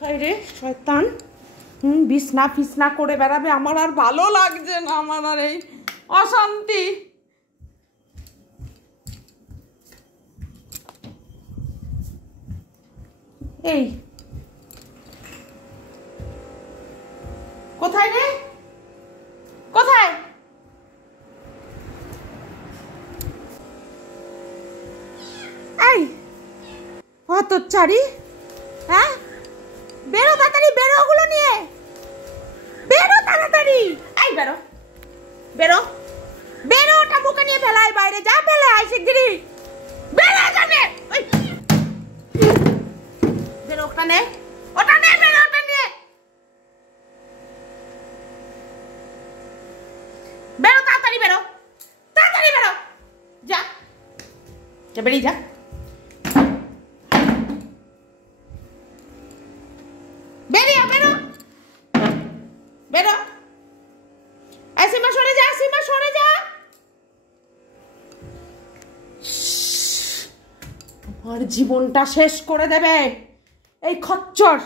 কোথায় রে শয়তান? বিছনা ফিছনা করে বেড়াবে, আমার আর ভালো লাগছে না, আমার আর এই অশান্তি। এই কোথায় রে, কোথায়? এই হতচ্ছাড়ি, হ্যাঁ বেরো তাড়াতাড়ি, বেরো ওগুলো নিয়ে, বেরো তাড়াতাড়ি। এই বেরো বেরো বেরো, ওটা মুখে নিয়ে ফেলাই, বাইরে যা ফেলে আই শিগগিরি বেরো যাবে। ওই বেরো, ওটা নে, ওটা নে, বেরো ওটা নিয়ে বেরো, তাড়াতাড়ি বেরো, তাড়াতাড়ি বেরো, যা যা, বেরিয়ে যা। বেরিয়ে বেরো, বেরো। সীমা সরে যা, সীমা সরে যা। আমার জীবনটা শেষ করে দেবে এই খচ্চর,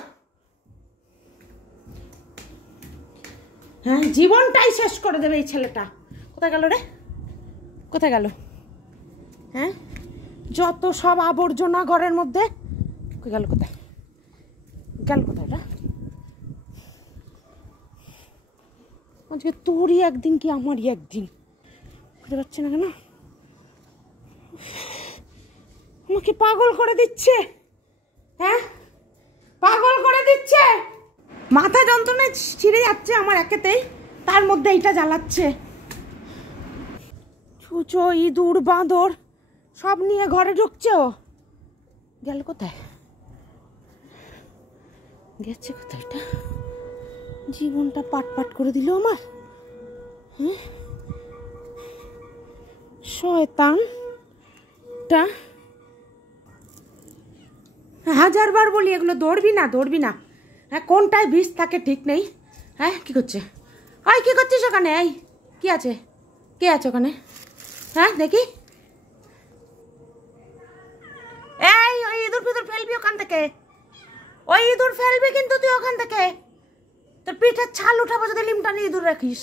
হ্যাঁ জীবনটাই শেষ করে দেবে এই ছেলেটা। কোথায় গেল রে, কোথায় গেল? হ্যাঁ যত সব আবর্জনা ঘরের মধ্যে, গেল কোথায়, গেল কোথায়? ওটা আজকে তোরই একদিন কি আমারই একদিন, বুঝতে পারছি না কেন আমাকে পাগল করে দিচ্ছে, হ্যাঁ পাগল করে দিচ্ছে। মাথা যন্ত্রণায় ছিঁড়ে যাচ্ছে আমার একেতেই, তার মধ্যে এইটা জ্বালাচ্ছে। ছুঁচো ইঁদুর বাঁদর সব নিয়ে ঘরে ঢুকছে। ও গেল কোথায়, গেছে কোথায়? এটা জীবনটা পাট পাট করে দিল আমার। হ্যাঁ শয়তানটা, হাজারবার বলি এগুলো দৌড়বি না, দৌড়বি না। হ্যাঁ কোনটায় বিষ থাকে ঠিক নেই। হ্যাঁ কি করছে? ওই কি করছিস ওখানে? এই কি আছে, কে আছে ওখানে? হ্যাঁ দেখি। এই ওই ইঁদুর ফিঁদুর ফেলবি ওখান থেকে, ওই ইঁদুর ফেলবি কিন্তু তুই ওখান থেকে। তোর পিঠের ছাল উঠাবো যদি লিমটা নিয়ে ইঁদুর রাখিস।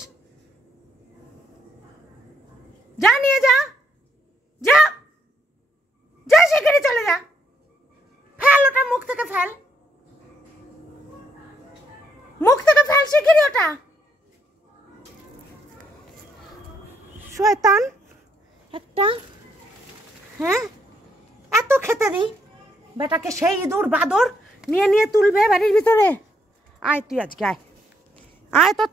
যা নিয়ে যা, যা যা শিগগিরি চলে যা, ফেল ওটা মুখ থেকে, ফেল মুখ থেকে, ফেল শিগগিরি ওটা। শয়তান একটা, হ্যাঁ এত খেতে দিই বেটাকে, সেই ইঁদুর বাদর নিয়ে নিয়ে তুলবে বাড়ির ভিতরে। আয় তুই আজকে আয়, আয় তোর